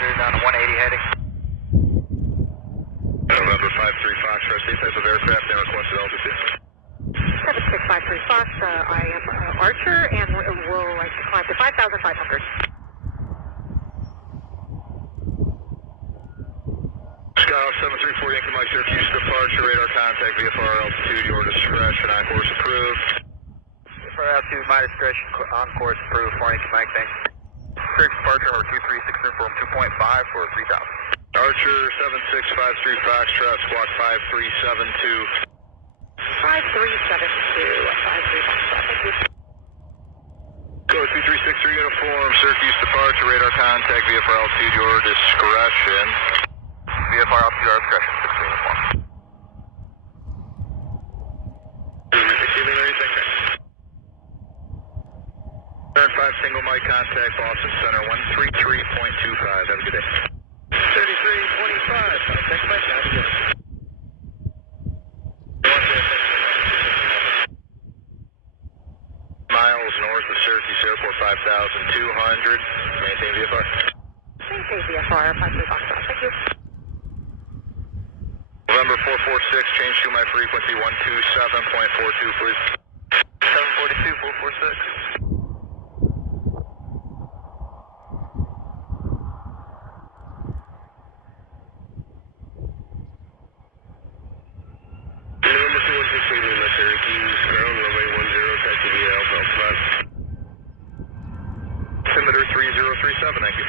on a 180 heading. November 53 Foxtrot, same type of aircraft and requested altitude. 7653 Fox, I am Archer and we'll like to climb to 5,500. Skyhawk 734 Yankee Mike, Syracuse departure, radar contact, VFR altitude, your discretion, on course approved. VFR altitude, my discretion, on course approved, 4 Yankee Mike, thanks. Syracuse departure number 2360 from 2.5 for 3,000. Archer 7653 Foxtrot, squawk 5372. 5372, 53 Foxtrot, thank you. Go 2363 uniform, Syracuse departure, radar contact, VFR altitude, your discretion. VFR altitude, our discretion, 6 uniform. Turn 5 single mic contact, Boston Center 133.25, have a good day. 3325, contact mic, have a good day. Miles north of Syracuse Airport, 5,200. Maintain VFR. Maintain VFR, 53 Foxtrot, thank you. November 446, change to my frequency 127.42, please. 742, 446. November 216, Lima, Syracuse, ground runway 10, taxi via Alpha, altimeter 3037, thank you.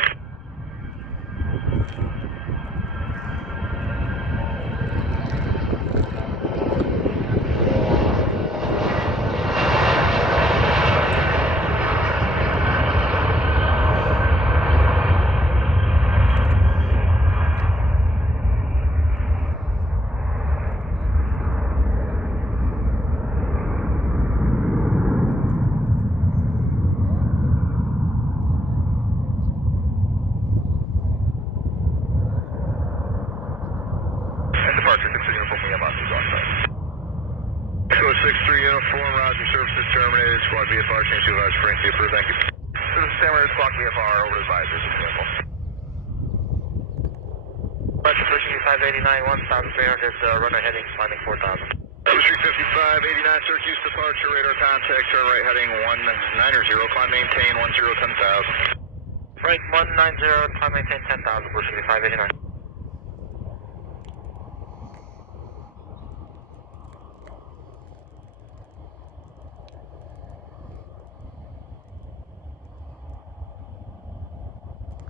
Departure, continue uniform, we have officers on site. Echo 63 uniform, roger, services terminated, squawk VFR, change to advise, frequency approved, thank you. Service terminated, squawk VFR, over advisors, uniform. Departure, pushing 589, 1,300, runway heading, climbing 4,000. Street 55, 89, Syracuse departure, radar contact, turn right heading 190, climb maintain 10, 10,000. Right, 190, climb maintain 10,000, pushing 589.